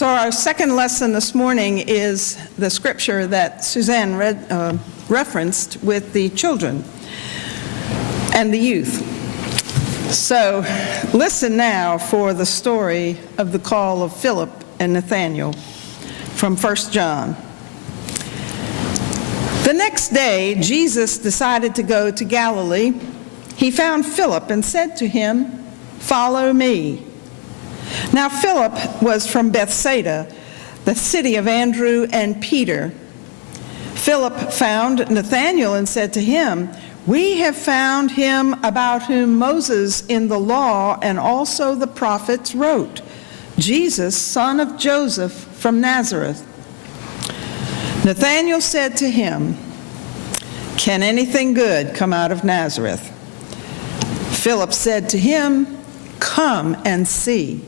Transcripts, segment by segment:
So our second lesson this morning is the scripture that Suzanne referenced with the children and the youth. So listen now for the story of the call of Philip and Nathanael from 1 John. The next day, Jesus decided to go to Galilee. He found Philip and said to him, "Follow me." Now Philip was from Bethsaida, the city of Andrew and Peter. Philip found Nathanael and said to him, "We have found him about whom Moses in the law and also the prophets wrote, Jesus, son of Joseph from Nazareth." Nathanael said to him, "Can anything good come out of Nazareth?" Philip said to him, "Come and see."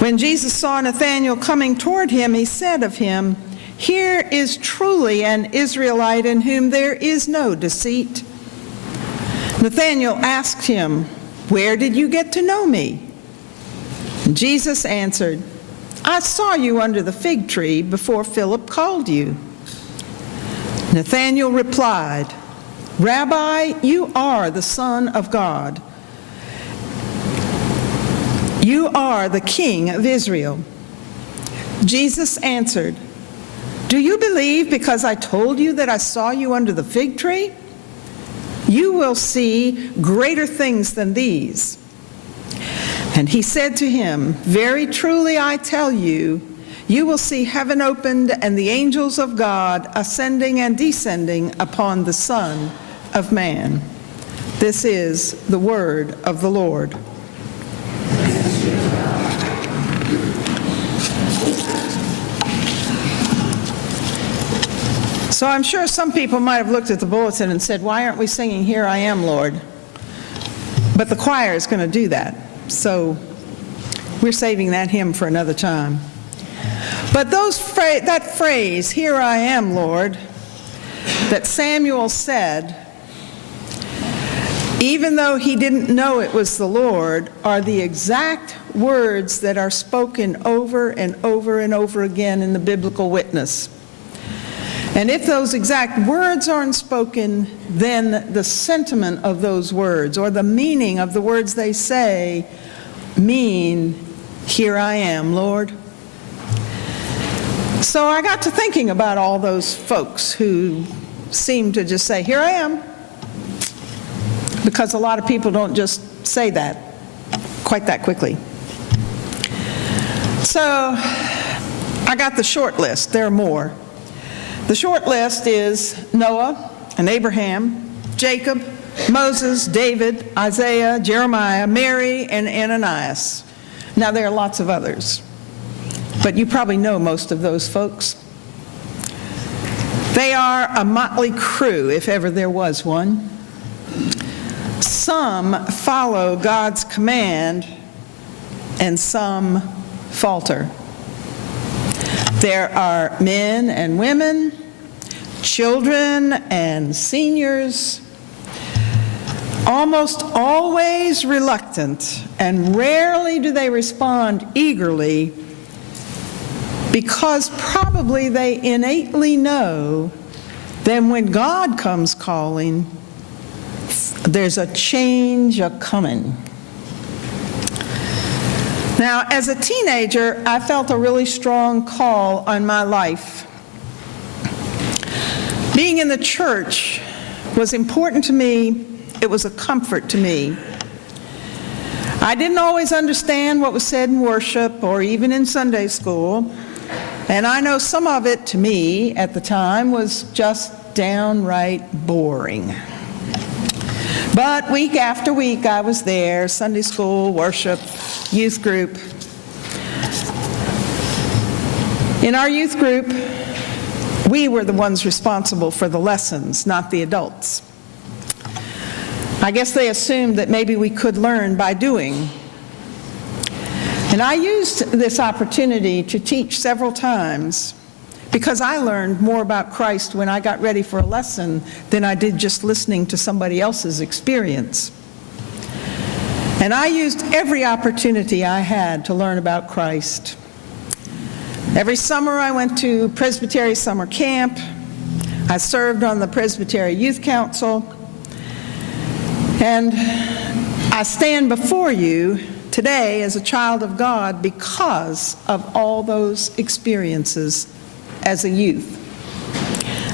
When Jesus saw Nathanael coming toward him, he said of him, "Here is truly an Israelite in whom there is no deceit." Nathanael asked him, "Where did you get to know me?" Jesus answered, "I saw you under the fig tree before Philip called you." Nathanael replied, "Rabbi, you are the Son of God. You are the King of Israel." Jesus answered, "Do you believe because I told you that I saw you under the fig tree? You will see greater things than these." And he said to him, "Very truly I tell you, you will see heaven opened and the angels of God ascending and descending upon the Son of Man." This is the word of the Lord. So I'm sure some people might have looked at the bulletin and said, "Why aren't we singing 'Here I Am, Lord'?" But the choir is going to do that. So we're saving that hymn for another time. But that phrase, "Here I am, Lord," that Samuel said, even though he didn't know it was the Lord, are the exact words that are spoken over and over and over again in the biblical witness. And if those exact words aren't spoken, then the sentiment of those words or the meaning of the words they say mean, "Here I am, Lord." So I got to thinking about all those folks who seem to just say, "Here I am," because a lot of people don't just say that quite that quickly. So I got the short list. There are more. The short list is Noah and Abraham, Jacob, Moses, David, Isaiah, Jeremiah, Mary, and Ananias. Now there are lots of others, but you probably know most of those folks. They are a motley crew, if ever there was one. Some follow God's command, and some falter. There are men and women, children and seniors, almost always reluctant, and rarely do they respond eagerly because probably they innately know that when God comes calling, there's a change a-coming. Now, as a teenager, I felt a really strong call on my life. Being in the church was important to me. It was a comfort to me. I didn't always understand what was said in worship or even in Sunday school, and I know some of it, to me, at the time, was just downright boring. But week after week, I was there, Sunday school, worship, youth group. In our youth group, we were the ones responsible for the lessons, not the adults. I guess they assumed that maybe we could learn by doing. And I used this opportunity to teach several times because I learned more about Christ when I got ready for a lesson than I did just listening to somebody else's experience. And I used every opportunity I had to learn about Christ. Every summer I went to Presbytery Summer Camp. I served on the Presbytery Youth Council. And I stand before you today as a child of God because of all those experiences as a youth.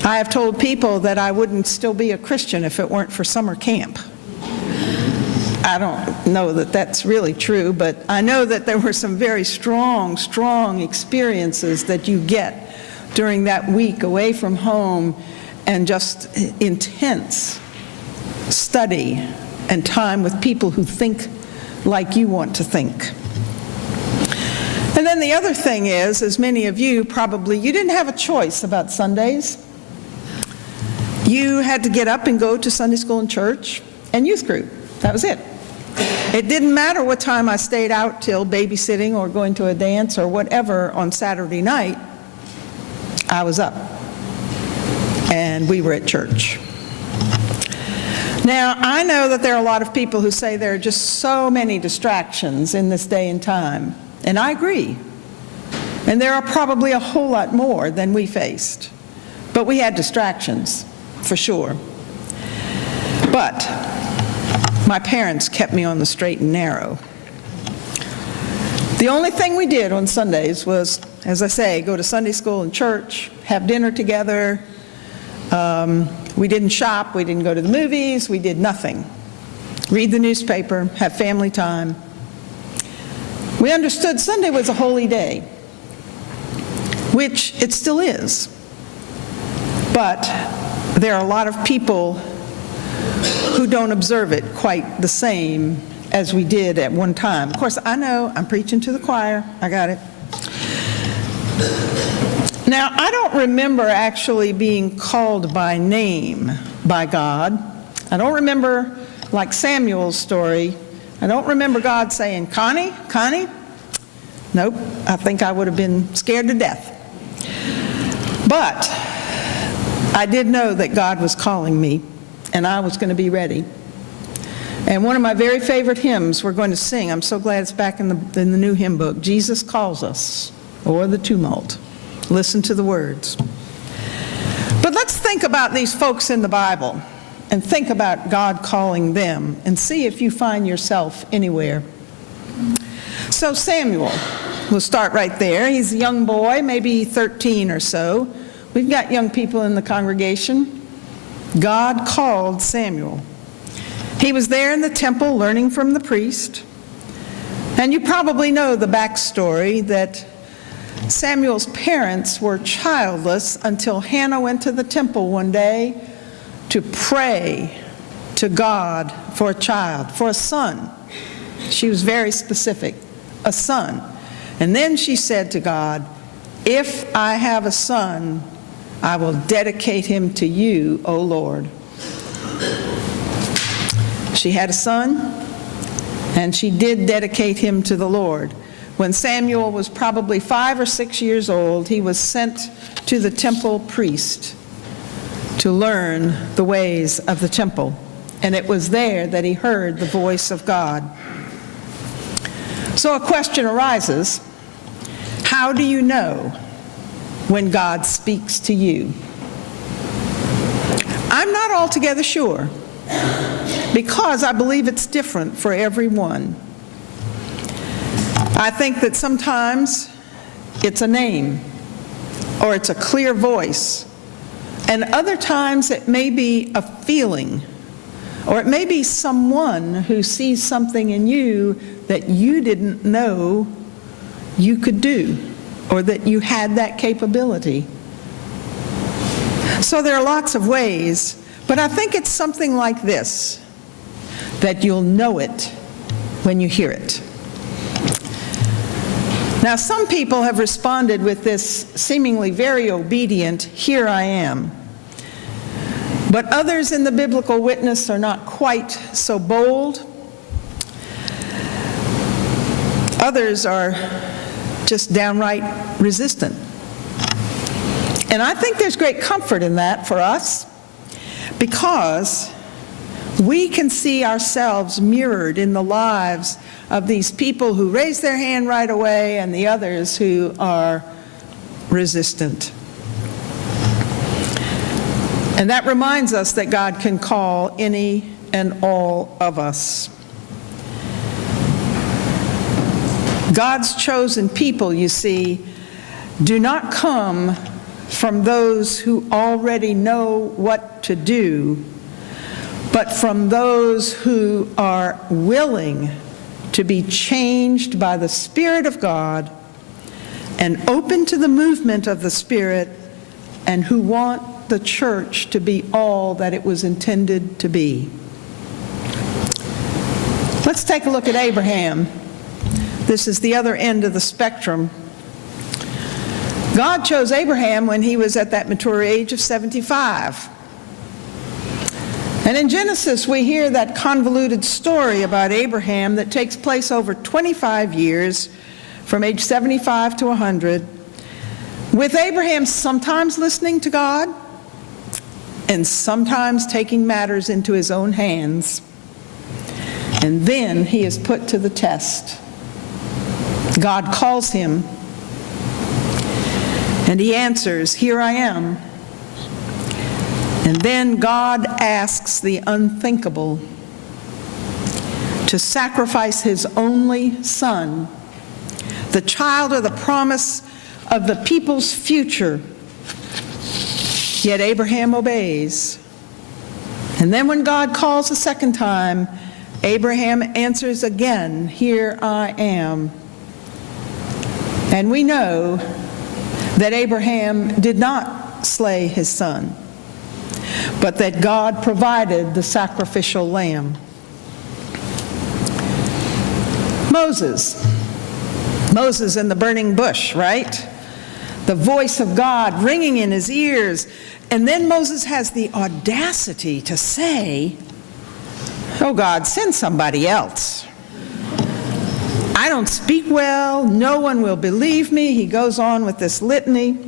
I have told people that I wouldn't still be a Christian if it weren't for summer camp. I don't know that that's really true, but I know that there were some very strong experiences that you get during that week away from home, and just intense study and time with people who think like you want to think. And then the other thing is, as many of you probably, you didn't have a choice about Sundays. You had to get up and go to Sunday school and church and youth group. That was it. It didn't matter what time I stayed out till babysitting or going to a dance or whatever on Saturday night. I was up and we were at church. Now, I know that there are a lot of people who say there are just so many distractions in this day and time, and I agree. And there are probably a whole lot more than we faced. But we had distractions, for sure. But my parents kept me on the straight and narrow. The only thing we did on Sundays was, as I say, go to Sunday school and church, have dinner together. We didn't shop, we didn't go to the movies, we did nothing. Read the newspaper, have family time. We understood Sunday was a holy day, which it still is. But there are a lot of people who don't observe it quite the same as we did at one time. Of course, I know I'm preaching to the choir. I got it. Now, I don't remember actually being called by name by God. I don't remember, like Samuel's story, I don't remember God saying, Connie, Connie? Nope, I think I would have been scared to death. But I did know that God was calling me, and I was going to be ready. And one of my very favorite hymns we're going to sing, I'm so glad it's back in the new hymn book, Jesus Calls Us, O'er the Tumult. Listen to the words. But let's think about these folks in the Bible and think about God calling them and see if you find yourself anywhere. So Samuel, we'll start right there. He's a young boy, maybe 13 or so. We've got young people in the congregation. God called Samuel. He was there in the temple learning from the priest. And you probably know the backstory that Samuel's parents were childless until Hannah went to the temple one day to pray to God for a child, for a son. She was very specific, a son. And then she said to God, if I have a son, I will dedicate him to you, O Lord. She had a son, and she did dedicate him to the Lord. When Samuel was probably 5 or 6 years old, he was sent to the temple priest to learn the ways of the temple. And it was there that he heard the voice of God. So a question arises, how do you know when God speaks to you? I'm not altogether sure, because I believe it's different for everyone. I think that sometimes it's a name, or it's a clear voice, and other times it may be a feeling, or it may be someone who sees something in you that you didn't know you could do, or that you had that capability. So there are lots of ways, but I think it's something like this, that you'll know it when you hear it. Now, some people have responded with this seemingly very obedient, here I am. But others in the biblical witness are not quite so bold. Others are just downright resistant. And I think there's great comfort in that for us, because we can see ourselves mirrored in the lives of these people who raise their hand right away and the others who are resistant. And that reminds us that God can call any and all of us. God's chosen people, you see, do not come from those who already know what to do, but from those who are willing to be changed by the Spirit of God and open to the movement of the Spirit, and who want the church to be all that it was intended to be. Let's take a look at Abraham. This is the other end of the spectrum. God chose Abraham when he was at that mature age of 75. And in Genesis, we hear that convoluted story about Abraham that takes place over 25 years, from age 75 to 100, with Abraham sometimes listening to God and sometimes taking matters into his own hands. And then he is put to the test. God calls him, and he answers, "Here I am." And then God asks the unthinkable, to sacrifice his only son, the child of the promise of the people's future. Yet Abraham obeys. And then when God calls a second time, Abraham answers again, "Here I am." And we know that Abraham did not slay his son, but that God provided the sacrificial lamb. Moses in the burning bush, right? The voice of God ringing in his ears. And then Moses has the audacity to say, "Oh God, send somebody else. I don't speak well. No one will believe me." He goes on with this litany.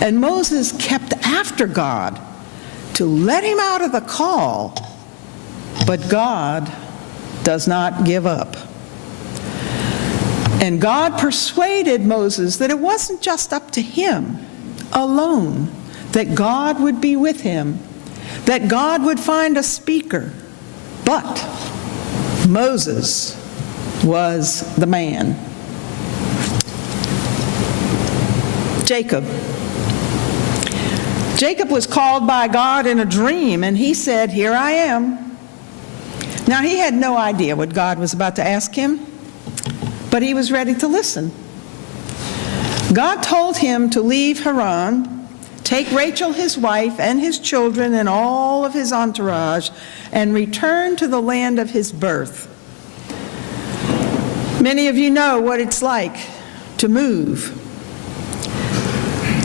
And Moses kept after God to let him out of the call. But God does not give up. And God persuaded Moses that it wasn't just up to him alone, that God would be with him, that God would find a speaker. But Moses was the man. Jacob was called by God in a dream, and he said, "Here I am." Now, he had no idea what God was about to ask him, but he was ready to listen. God told him to leave Haran, take Rachel his wife and his children and all of his entourage, and return to the land of his birth. Many of you know what it's like to move.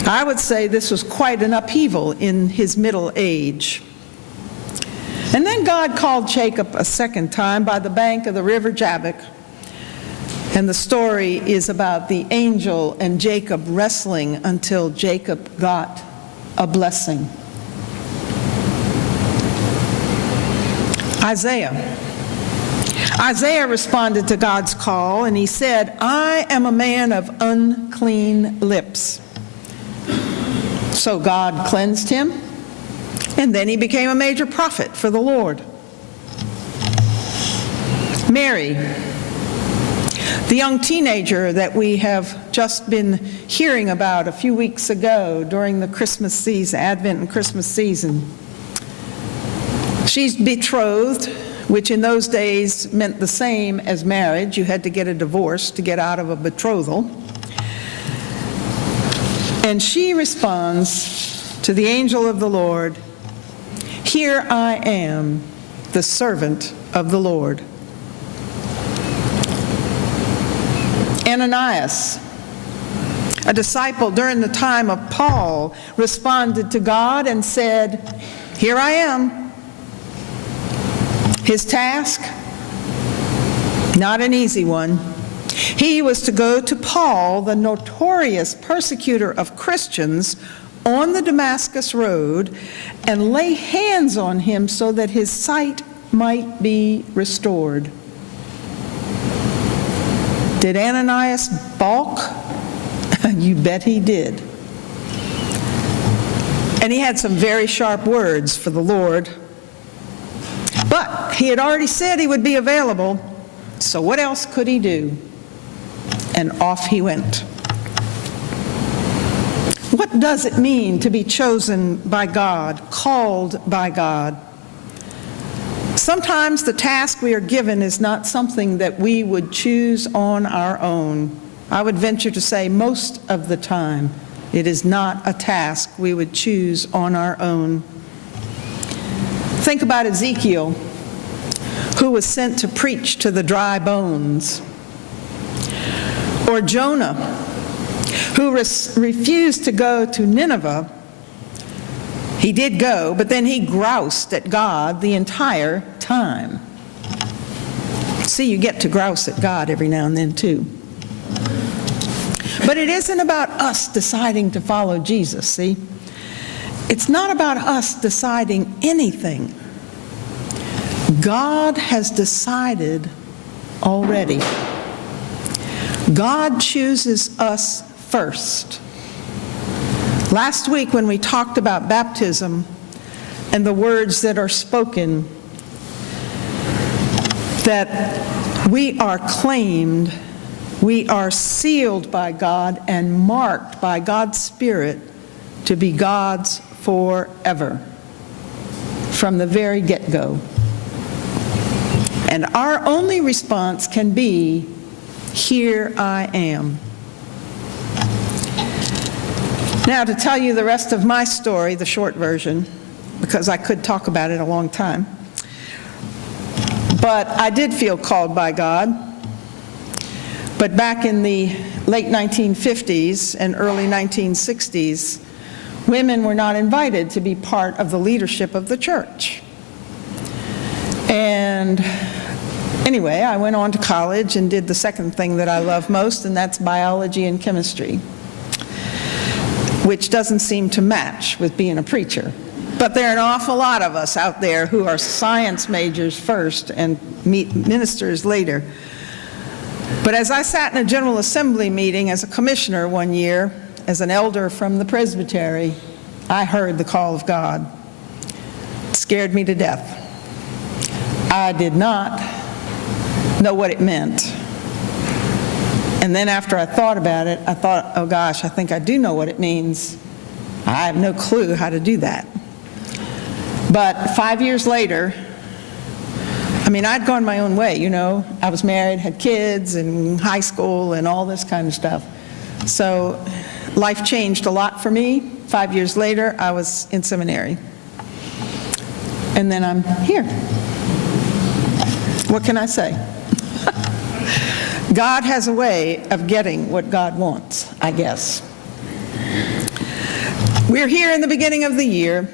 I would say this was quite an upheaval in his middle age. And then God called Jacob a second time by the bank of the river Jabbok. And the story is about the angel and Jacob wrestling until Jacob got a blessing. Isaiah responded to God's call, and he said, "I am a man of unclean lips." So God cleansed him, and then he became a major prophet for the Lord. Mary, the young teenager that we have just been hearing about a few weeks ago during the Christmas season, Advent and Christmas season. She's betrothed, which in those days meant the same as marriage. You had to get a divorce to get out of a betrothal. And she responds to the angel of the Lord, "Here I am, the servant of the Lord." Ananias, a disciple during the time of Paul, responded to God and said, "Here I am." His task, not an easy one. He was to go to Paul, the notorious persecutor of Christians, on the Damascus Road and lay hands on him so that his sight might be restored. Did Ananias balk? You bet he did. And he had some very sharp words for the Lord. But he had already said he would be available, so what else could he do? And off he went. What does it mean to be chosen by God, called by God? Sometimes the task we are given is not something that we would choose on our own. I would venture to say most of the time, it is not a task we would choose on our own. Think about Ezekiel, who was sent to preach to the dry bones. Or Jonah, who refused to go to Nineveh. He did go, but then he groused at God the entire time. See, you get to grouse at God every now and then, too. But it isn't about us deciding to follow Jesus, see? It's not about us deciding anything. God has decided already. God chooses us first. Last week when we talked about baptism and the words that are spoken, that we are claimed, we are sealed by God and marked by God's Spirit to be God's forever, from the very get-go. And our only response can be, "Here I am." Now, to tell you the rest of my story, the short version, because I could talk about it a long time, but I did feel called by God. But back in the late 1950s and early 1960s, women were not invited to be part of the leadership of the church. And anyway, I went on to college and did the second thing that I love most, and that's biology and chemistry, which doesn't seem to match with being a preacher. But there are an awful lot of us out there who are science majors first and ministers later. But as I sat in a General Assembly meeting as a commissioner one year, as an elder from the presbytery, I heard the call of God. It scared me to death. I did not know what it meant. And then after I thought about it, I thought, oh gosh, I think I do know what it means. I have no clue how to do that. But 5 years later, I'd gone my own way, you know. I was married, had kids, and high school, and all this kind of stuff. So life changed a lot for me. 5 years later, I was in seminary. And then I'm here. What can I say? God has a way of getting what God wants, I guess. We're here in the beginning of the year.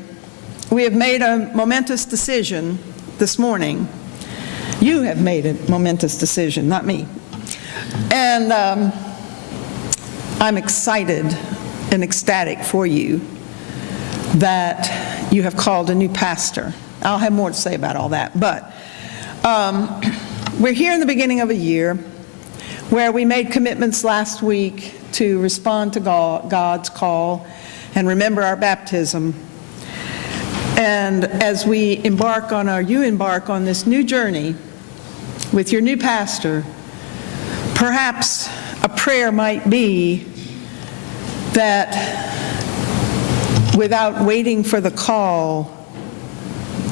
We have made a momentous decision this morning. You have made a momentous decision, not me. And I'm excited and ecstatic for you that you have called a new pastor. I'll have more to say about all that. But we're here in the beginning of a year where we made commitments last week to respond to God's call and remember our baptism. And as you embark on this new journey with your new pastor, perhaps a prayer might be that without waiting for the call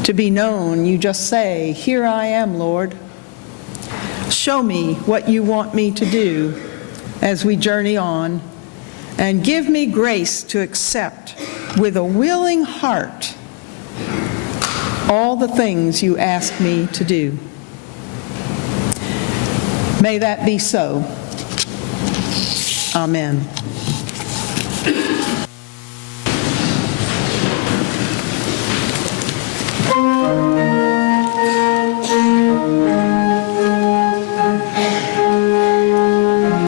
to be known, you just say, "Here I am, Lord. Show me what you want me to do as we journey on, and give me grace to accept with a willing heart all the things you ask me to do." May that be so. Amen.